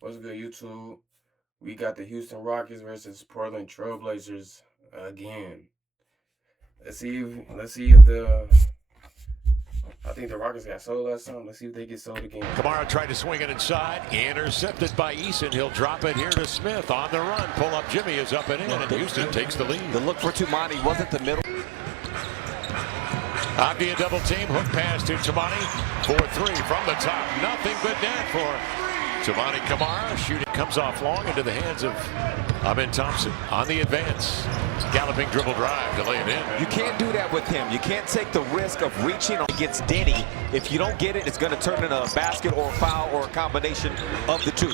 What's good, YouTube? We got the Houston Rockets versus Portland Trailblazers again. Let's see if I think the Rockets got sold last time. Let's see if they get sold again. Kamara tried to swing it inside, intercepted by Eason. He'll drop it here to Smith on the run. Pull up Jimmy is up and in, and Houston takes the lead. The look for Tumani wasn't the middle. Avdia double team, hook pass to Tumani for three from the top. Nothing but net for Tumani Kamara. Shooting comes off long into the hands of Amen Thompson on the advance. Galloping dribble drive to lay it in. You can't do that with him. You can't take the risk of reaching against Denny. If you don't get it, it's going to turn into a basket or a foul or a combination of the two.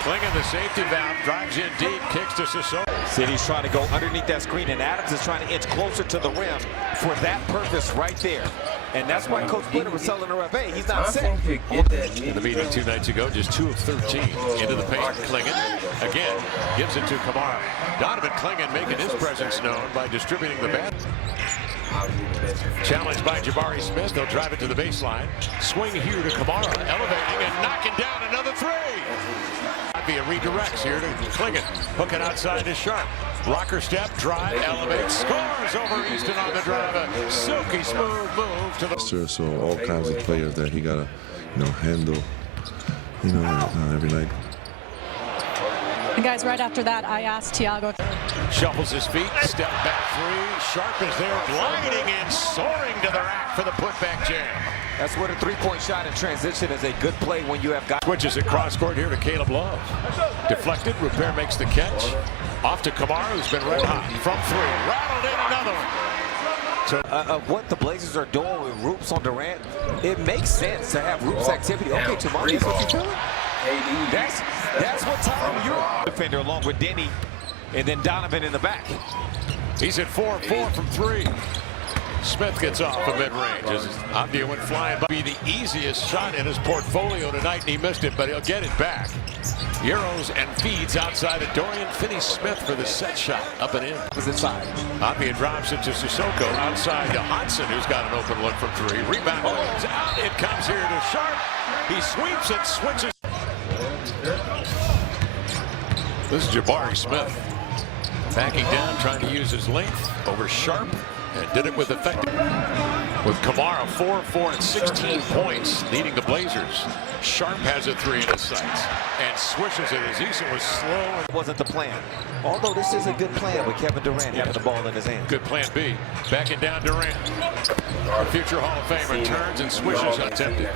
Clingan, the safety valve, drives in deep, kicks to Sissoko. City's trying to go underneath that screen, and Adams is trying to inch closer to the rim for that purpose right there. And that's why Coach Splitter was telling her, hey, he's not set. In the meeting 2 nights ago, just 2 of 13 into the paint. Clingan again gives it to Kamara. Donovan Clingan making his presence known by distributing the bat. Challenged by Jabari Smith. They'll drive it to the baseline. Swing here to Kamara, elevating and knocking down another three. Via redirects here to Clingan. Hooking outside to Sharp. Rocker step, drive, elevates, scores over Easton on the drive. A silky smooth move to the... So all kinds of players that he gotta, handle, every night. And guys, right after that, I asked Tiago. Shuffles his feet, step back three. Sharp is there, gliding and soaring to the rack for the putback jam. That's what a three-point shot in transition is a good play when you have guys. Switches it cross court here to Caleb Love. Deflected, Repair makes the catch. Off to Kamara, who's been red hot from three. Rattled in another one. So, what the Blazers are doing with Roops on Durant, it makes sense to have Roops activity. Okay, Tumani, that's what you're doing? That's what time you're defender along with Denny and then Donovan in the back. He's at 4-4 from three. Smith gets off the mid-range as Avdia went flying by. Be the easiest shot in his portfolio tonight, and he missed it, but he'll get it back. Euros and feeds outside of Dorian Finney-Smith for the set shot, up and in. Was inside. Avdia drops it to Sissoko, outside to Hodson, who's got an open look from three. Rebound goes out, it comes here to Sharp. He sweeps it, switches. This is Jabari Smith. Backing down, trying to use his length over Sharp. And did it with effect. With Kamara 4-4 and 16 points, leading the Blazers. Sharp has a three in his sights and swishes it as Eason was slow. It wasn't the plan. Although this is a good plan with Kevin Durant having the ball in his hand. Good plan B. Backing down Durant. Our future Hall of Famer turns and swishes unattempted.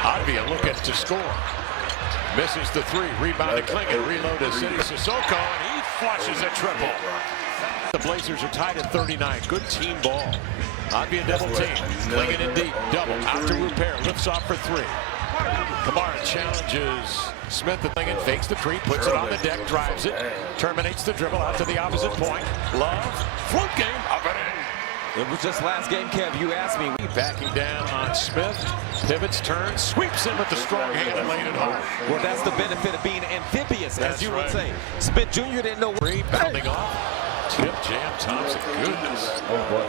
Avdia looking to score. Misses the three. Rebound to Clingan. Reload to City Sissoko, and he flushes a triple. The Blazers are tied at 39. Good team ball. Avdia double team. Clingan in deep. Double. Out to Repair. Lifts off for three. Kamara challenges Smith. The Clingan fakes the three. Puts it on the deck. Drives it. Terminates the dribble out to the opposite point. Love. Float game. Up and in. It was just last game, Kev. You asked me. Backing down on Smith. Pivots, turns, sweeps in with the strong hand and laid it home. Well, that's the benefit of being amphibious, as you would say. Smith Jr. didn't know. Rebounding off. Tip jam Thompson. Goodness. Oh, boy.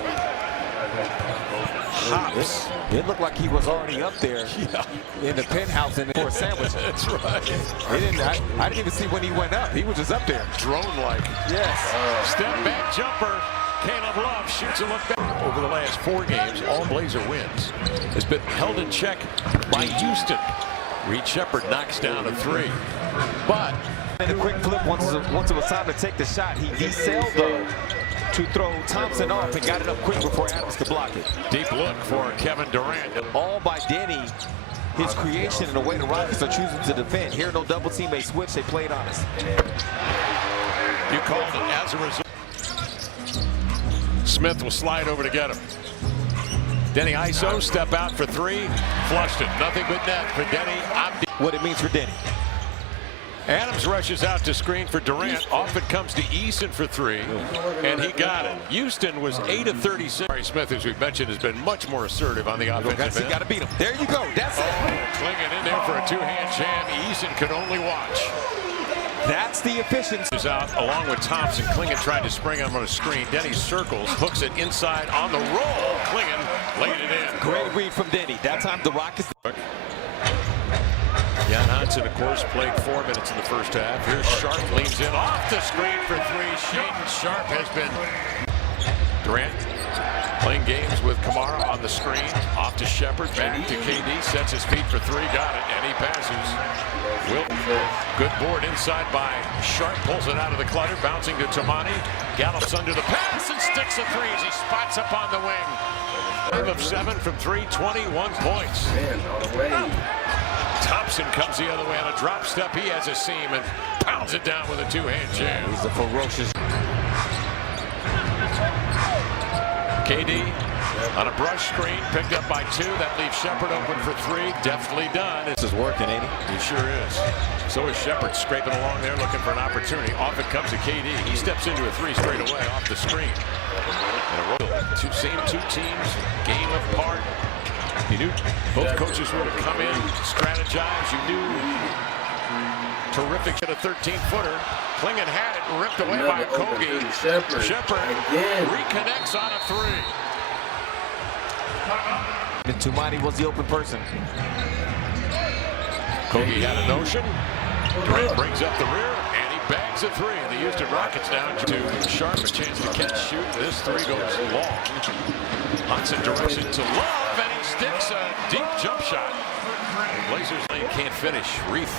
Hops. It looked like he was already up there in the penthouse and for a sandwich. That's right. I didn't even see when he went up. He was just up there. Drone-like. Yes. Step back jumper. Caleb Love shoots a look back. Over the last 4 games, all Blazer wins has been held in check by Houston. Reed Sheppard knocks down a three. But in a quick flip, once it was time to take the shot, he decelled though to throw Thompson off and got it up quick before Adams could block it. Deep look for Kevin Durant. All by Denny. His creation and the way the Rockets are choosing to defend. Here, no double team, they switch, they played honest. You called it as a result. Smith will slide over to get him. Denny ISO, step out for three. Flushed it. Nothing but net for Denny. What it means for Denny. Adams rushes out to screen for Durant. Off it comes to Eason for three, and he got it. Houston was 8 of 36. Jabari Smith, as we mentioned, has been much more assertive on the offensive end. Got to beat him. There you go. That's it. Clingan in there for a two-hand jam. Eason could only watch. That's the efficiency. Is out along with Thompson. Clingan tried to spring him on a screen. Denny circles, hooks it inside on the roll. Clingan laid it in. Great read from Denny. That time the Rockets. John Hodson, of course, played 4 minutes in the first half. Here's Sharp, leans in off the screen for 3. Shaedon Sharpe has been. Durant playing games with Kamara on the screen. Off to Shepherd, back to KD, sets his feet for 3, got it, and he passes. Wilton, good board inside by Sharpe, pulls it out of the clutter, bouncing to Tomani. Gallops under the pass and sticks a 3 as he spots up on the wing. 5 of 7 from 3, 21 points. Thompson comes the other way on a drop step. He has a seam and pounds it down with a 2-hand jam. He's a ferocious. KD on a brush screen, picked up by 2. That leaves Shepherd open for 3. Deftly done. This is working, ain't he? He sure is. So is Shepherd scraping along there looking for an opportunity. Off it comes to KD. He steps into a 3 straight away off the screen. And a roll. Same 2 teams, game apart. You knew both coaches would have come in, strategize. You knew terrific at a 13-footer. Clingan had it ripped away by Kogi. Shepherd reconnects on a 3. And Tomani was the open person. Kogi had a notion. Durant brings up the rear, and he bags a 3. The Houston Rockets down to Sharpe, a chance to catch, shoot. This 3 goes long. Hodson directs it to Love, and he sticks a deep jump shot. Blazers lane can't finish. Reith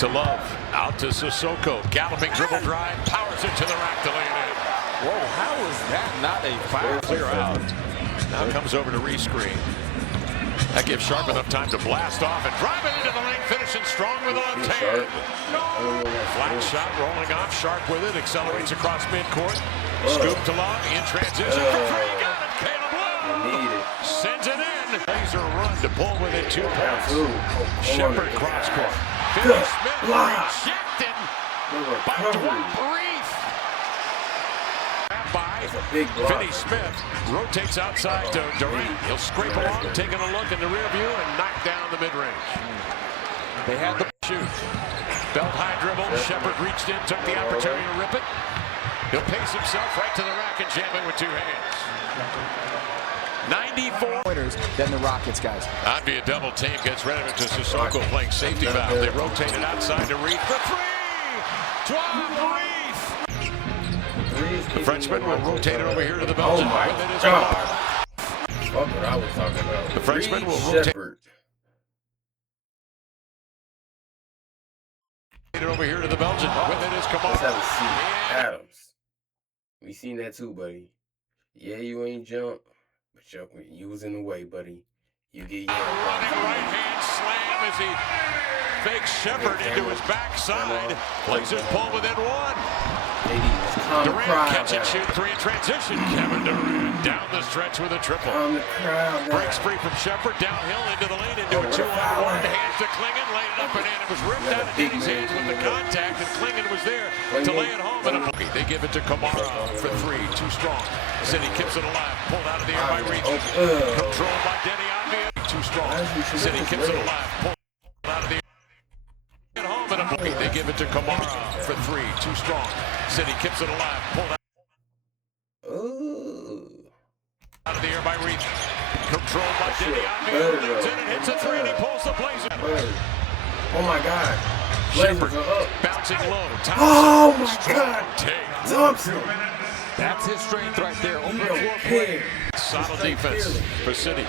to Love, out to Sissoko. Galloping dribble drive, powers it to the rack to lay it in. Whoa, how is that not a foul? Clear out. Now comes over to rescreen. That gives Sharpe enough time to blast off and drive it into the lane, finishing strong with a left hand. Flat shot rolling off, Sharpe with it, accelerates across midcourt. Scoop to Love, in transition for 3, got it, Caleb Love! Sends it in. Laser run to pull within 2 points. Shepherd cross court. Finney Smith rejected by Dwight Reith. Finney Smith rotates outside to Durant. He'll scrape along, taking a look in the rear view and knock down the mid-range. They had the shoot. Belt high dribble. Shepherd reached in, took the opportunity to rip it. He'll pace himself right to the rack and jam it with 2 hands. 94 pointers than the Rockets guys. That'd be a double team. Gets rid of it to Sissoko playing safety valve. They rotate it outside to Reith for 3. Dwight Reith. The Frenchman will rotate it over here to the Belgian. Oh my God. That's what I was talking about. The Frenchman will rotate it over here to the Belgian. With it is Kamara. Let's have a seat. Adams. We seen that too, buddy. Yeah, you ain't jump, but you was in the way, buddy. You get running right hand slam as he fakes Shepherd into his backside. Blazers pull within 1. Durant catch and shoot 3 in transition. Kevin Durant down the stretch with a triple. Breaks free from Shepherd, downhill into the lane, into a 2-on-1. Hands to Clingan, laid it up and in. It was ripped out of Denny's hands with the contact, and Clingan was there to lay it home. And they give it to Kamara for 3, too strong. City keeps it alive, pulled out of the air by Reith. Controlled by Denny Avdia, too strong. City keeps it alive, pulled out of the air. They give it to Kamara for 3, too strong. City keeps it alive, pulled out of the air by Reith. Controlled by Denny Avdia, leads in and hits a 3, and he pulls the Blazers. Oh my God. Shepherd bouncing low. Thompson. Oh my God. Take. Thompson. That's his strength right there. Open the floor play. Solid defense for City.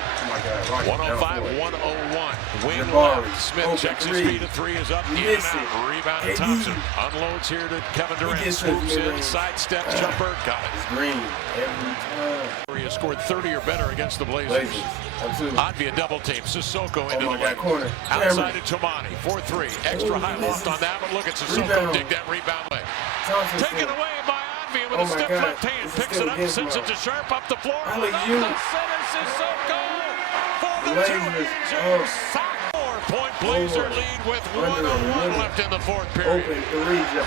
105-101. Wing Jabari. left. Smith checks his feet. A 3 is up. In and out. Rebound to Thompson. Unloads here to Kevin Durant. Swoops in. Sidestep. Jumper. Got it. It's green every time. He has scored 30 or better against the Blazers. Advia double team. Sissoko into the lane. Corner. Outside to Tomani. 4-3. Extra high loft on that one. Look at Sissoko. Dig that rebound away. Taken away by Advia with a stiff left hand. Picks it up. Sends it to Sharpe up the floor. Up the center. Sissoko for the 2-hand. 4-point Blazer lead with 1:01 left in the 4th period.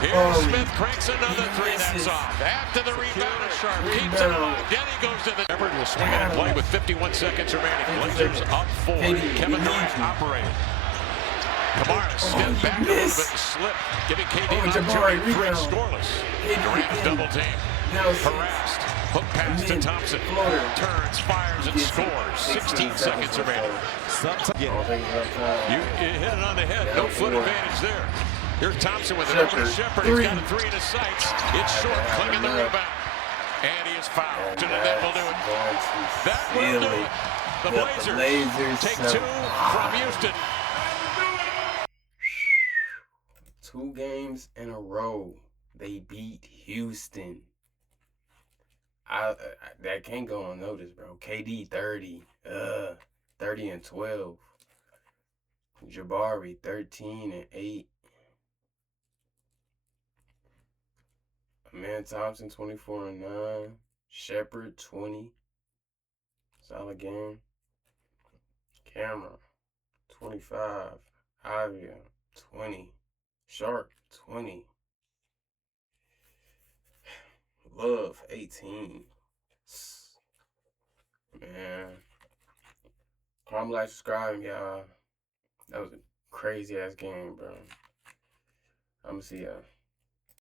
Here Smith cranks another 3. That's off. After the rebound of Sharpe. Keeps it alive. Denny goes to the Shepherd will swing it and play with 51 seconds remaining. Blazers up 4. Kevin Durant operating. Kamara stepped back a little bit and slipped, giving KD an opportunity. 3 scoreless. Durant's double team. Harassed. Hook pass to Thompson. Turns, fires, and scores. 16 seconds remaining. You hit it on the head. No foot advantage there. Here's Thompson with it over to Shepherd. He's got a 3 in his sights. It's short. Clingan the rebound. And he is fouled. And that will do it. That will do it. The Blazers take 2 from Houston. 2 games in a row, they beat Houston. That can't go unnoticed, bro. KD 30, 30 and 12. Jabari 13 and 8. Amen Thompson 24 and 9. Shepherd 20. Solid game. Cameron 25. Avia 20. Sharp 20. Love 18. Man. Comment, like, subscribe, y'all. That was a crazy ass game, bro. I'm gonna see y'all.